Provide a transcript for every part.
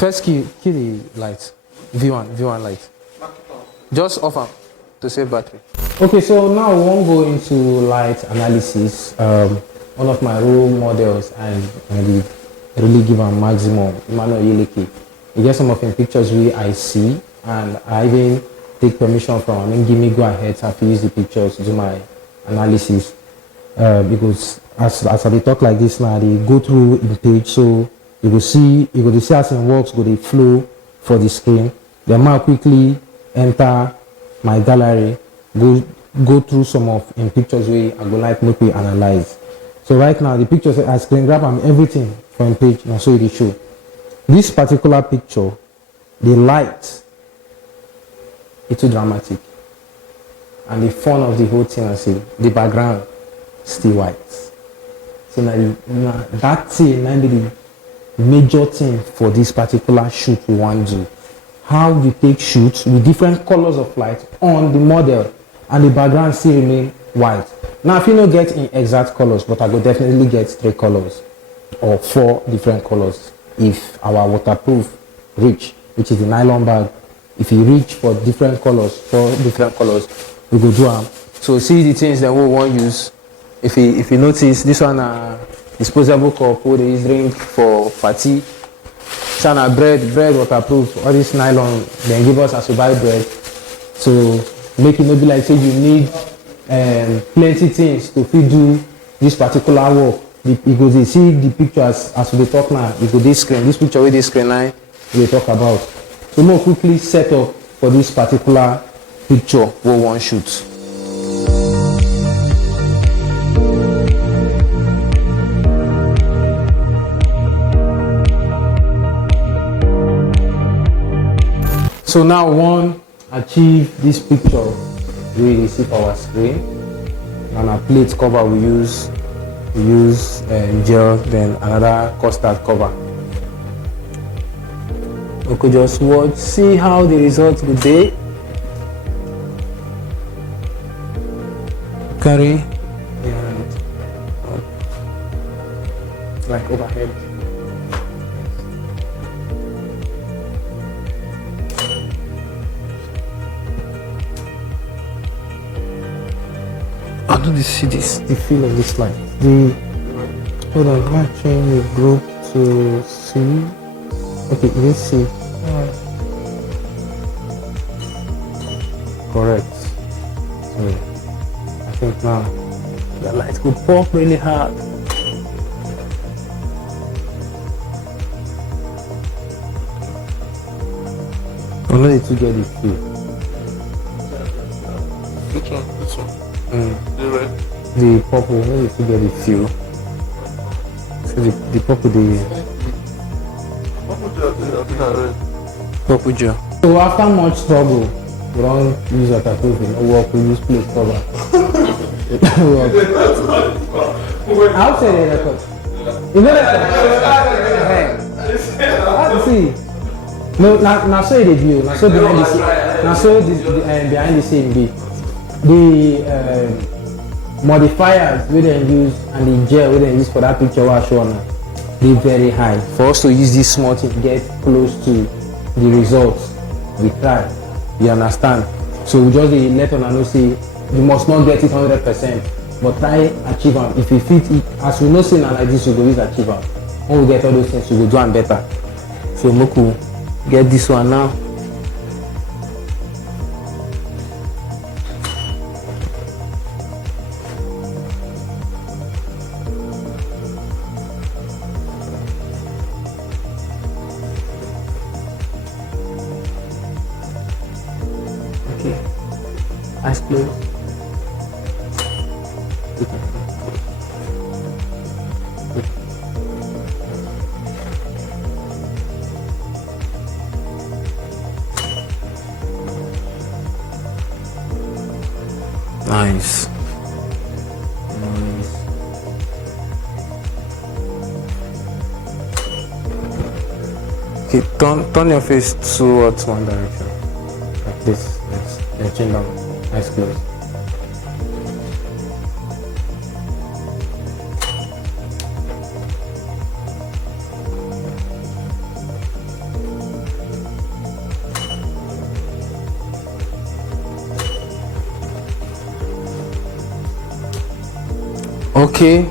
First key the light. V1 light. Just off am to save battery. Okay, so now we won't go into light analysis. One of my role models and really give a maximum, Emmanuel Oyeleke. You get some of the pictures I see, and I even take permission from him, give me go ahead so I can use the pictures to do my analysis. Because as I talk like this now, they go through in page, so you will see as it works, go the flow for the screen. Then I quickly enter my gallery, go through some of in pictures where I go like make we analyze. So right now the pictures I screen grab and everything from page and so it show. This particular picture, the light, it's too dramatic. And the fun of the whole thing, I see the background still white. So now that thing now be the major thing for this particular shoot we want to do. How you take shoots with different colors of light on the model and the background still remain white. Now if you don't get in exact colors, but I will definitely get 3 colors or 4 different colors if our waterproof reach, which is the nylon bag. If you reach for different colors, 4 different colors, we go do them. So see the things that we won't use. If you notice, this one disposable cup where they drink for party. Sana bread waterproof, all this nylon, then give us as we buy bread. So make it not be like say you need plenty things to fit do this particular work. Because they see the pictures as we talk now, you go this screen, this picture with this screen now we talk about. So more quickly set up for this particular picture we want shoot. So now we want to achieve this picture we see for our screen. And our plate cover we use gel, then another custard cover. We could just watch, see how the result would be. Carry and like overhead. I don't see this, the feel of this light. Hold on, let's change the group to C. Okay, let's see. Correct. So I think now the light will pop really hard. I'm ready to get the feel. Which one? This one? The red? The purple, maybe to get the feel. So the purple, purple gel. So after much struggle, we don't use waterproof, we use plate cover. I'll say the record. You know that? Let's see. No, now so the view, now so behind the scene, now so behind the scene be. The modifiers we then use and the gel we then use for that picture we are showing now, they very high. For us to use this small thing to get close to the results we try. You understand? So we just let on and know say you must not get it 100%, but try achieve them. If you fit it, as we know say now like this, we go use achieve them. When we get all those things, we go do them better. So Moku, get this one now. Okay. Eyes closed. Nice. Okay, turn your face towards one direction. Like this. Yes. Then chin down. Eyes closed. Okay,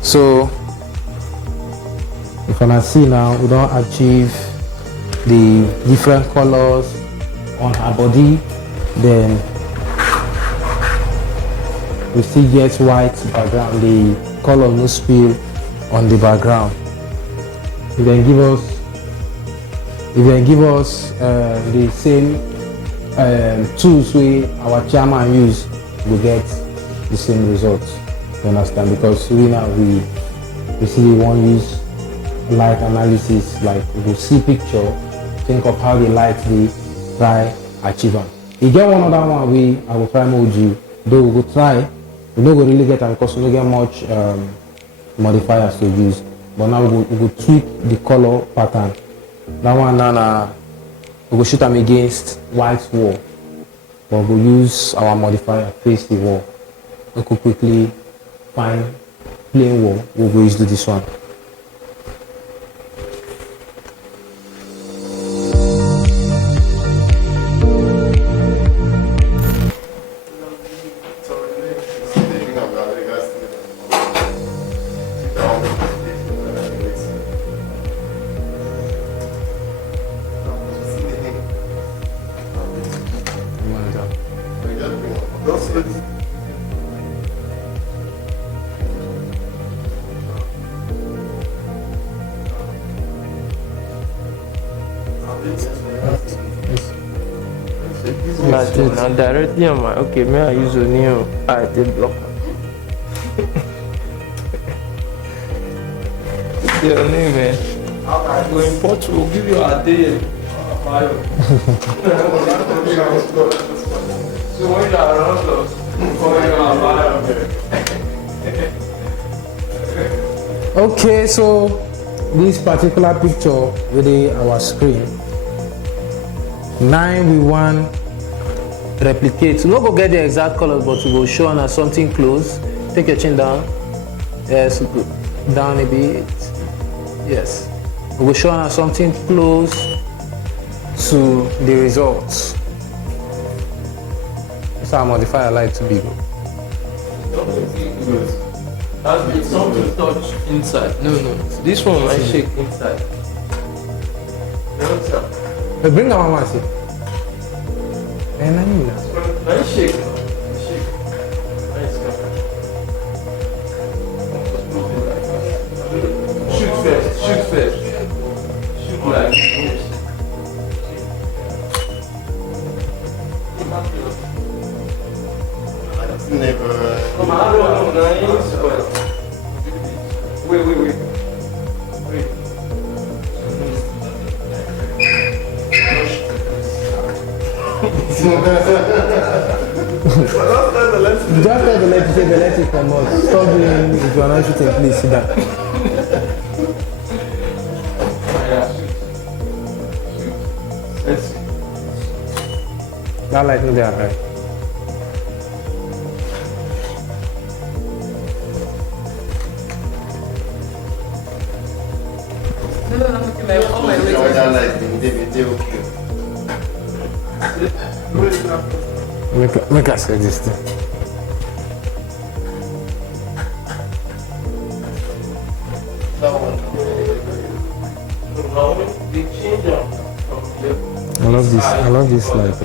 so if I see now, we don't achieve the different colors on her body, then we still get white background, the color no spill on the background. If they give us the same tools we our chairman use, we get the same results. You understand? Because we now we see we want use light analysis, like we see picture, think of how the light they try achieve them. You get one other one I will try mode you, though we will try, we don't go really get them because we don't get much modifiers to use. But now we will tweak the color pattern. That one now we will shoot them against white wall. But we'll use our modifier face the wall. We could quickly find plain wall. We'll go use this one. Now directly on my okay, may I use a new IT blocker? Your name, man. Go in Portugal, we'll give you a day. So when you are around us, okay, so this particular picture with our screen, 9 we want replicate. We don't go get the exact colors, but we will show on something close. Take your chin down. Yes, down a bit. Yes. We will show on something close to the results. This our modifier light to be. That's something touch inside. No. This one might shake inside. But bring that one, see. And I need that. Nice shake. Shoot first. Shoot like this. Never. Come on, I don't know. Wait. Just tell the lady, say the lady come out. Stop doing if you are not shooting, please sit down. That light no there, right? Make us say this thing. I love this light.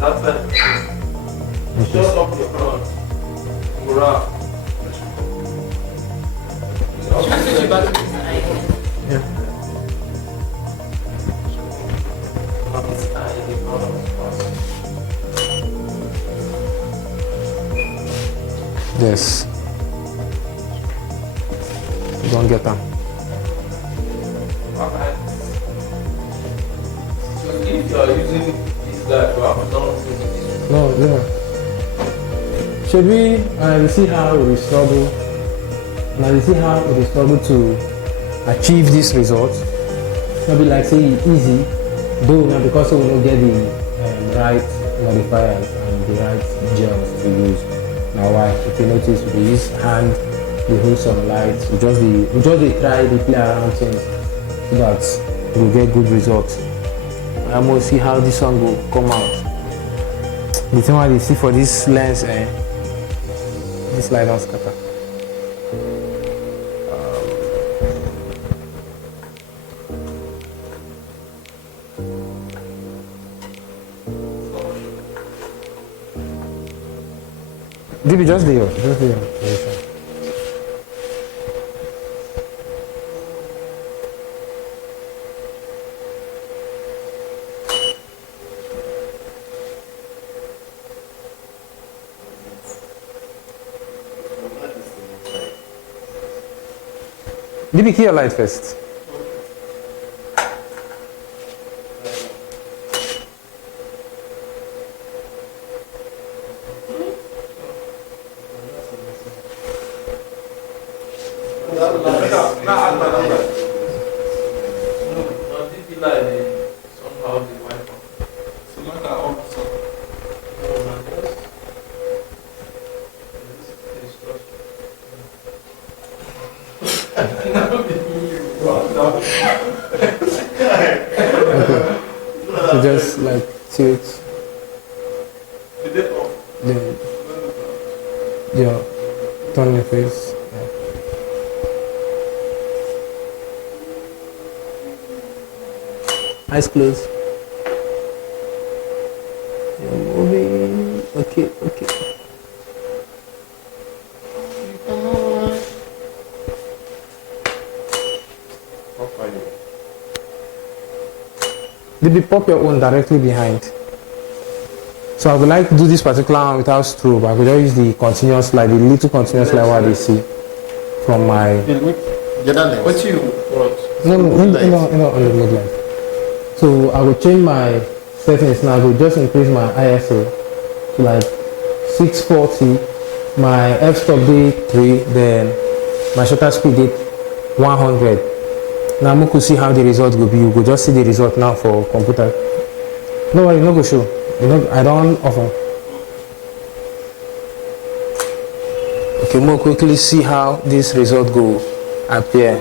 That's it. Shut up your front. Hurrah. Yeah. Yes. Don't get them. Okay. So if you are using this guy, you have done this. No, yeah. Should we see how we struggle? Now we see how we struggle to achieve this result. Maybe like say easy, though now because we don't get the right modifiers and the right gels to use. Now why? If you notice, we use hand, we hold some light, we just try to play around things so that we'll get good results. I'm gonna see how this one will come out. The thing what you see for this lens, this light don't scatter. DB, just the position. DB, key your light first. So just like tilt. Then, yeah, turn your face. Yeah. Eyes closed. You're moving. Okay. Did you pop your own directly behind? So I would like to do this particular one without strobe. I would just use the continuous light, the little continuous light what they see from my. What you want? No, on the mode light. So I will change my settings now. I will just increase my ISO to like 640. My f-stop be 3, then my shutter speed is 100. Now we could see how the result will be. You could just see the result now for computer. No worry, no go show. I don't offer. Okay, more quickly see how this result go appear.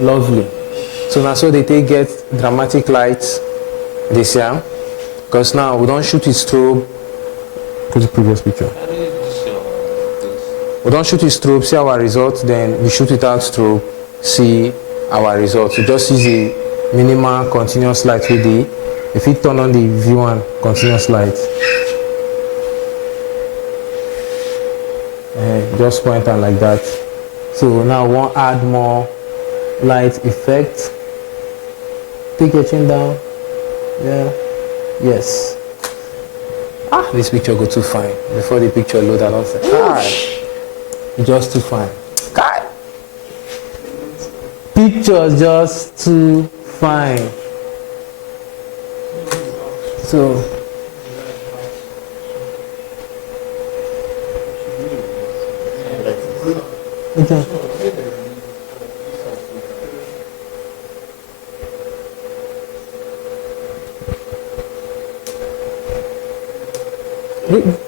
Lovely. So now so they get dramatic lights this year. Because now we don't shoot with strobe. Put the previous picture. We don't shoot with strobe, see our results, then we shoot without strobe, see our results. So just use the minimal continuous light with the, if you turn on the V1 continuous light, just point out like that. So now we want to add more light effect. Take your chin down. Yeah. Yes. This picture go too fine. Before the picture load, I don't say, just too fine. Picture just too fine. So okay.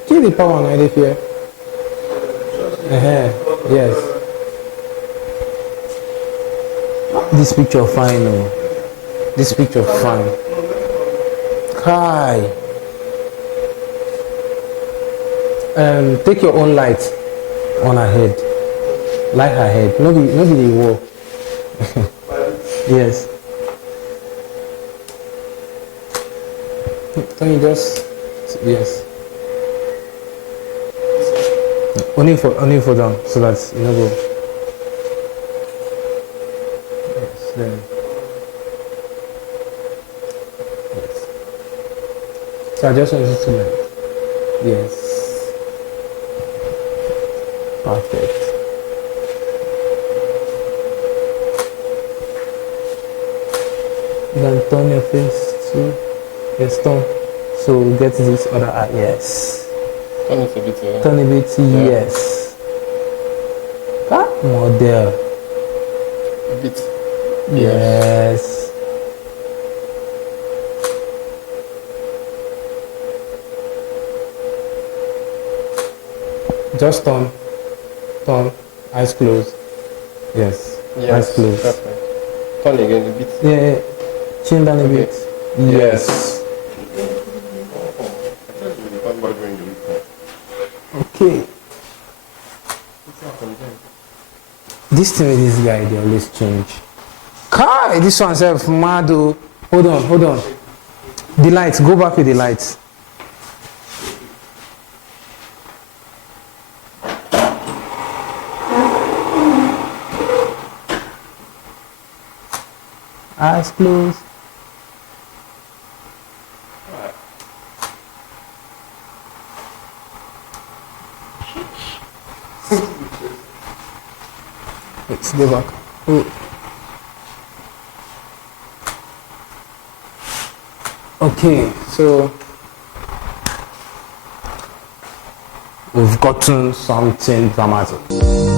Give the power on it here. Yes. This picture fine. This picture fine. Hi. Take your own light on her head. Light her head. Nobody the wall. Yes. Can you just yes. Only for them, so that you know go. Yes, then. Yes. So I just want you to like, yes. Perfect. Then turn your face to yes, turn. So get this other eye, yes. Turn it a bit, yeah. Turn a bit, yes. That model. A bit. Yes. Just turn, eyes closed. Yes. Eyes closed. Perfect. Turn again a bit. Yeah. Chin down a bit. Yes. Okay. This thing with this guy, they always change. Kai, this one self mad. Oh. Hold on. The lights, go back with the lights. Eyes closed. Let's go back. Oh. Okay, so we've gotten something dramatic.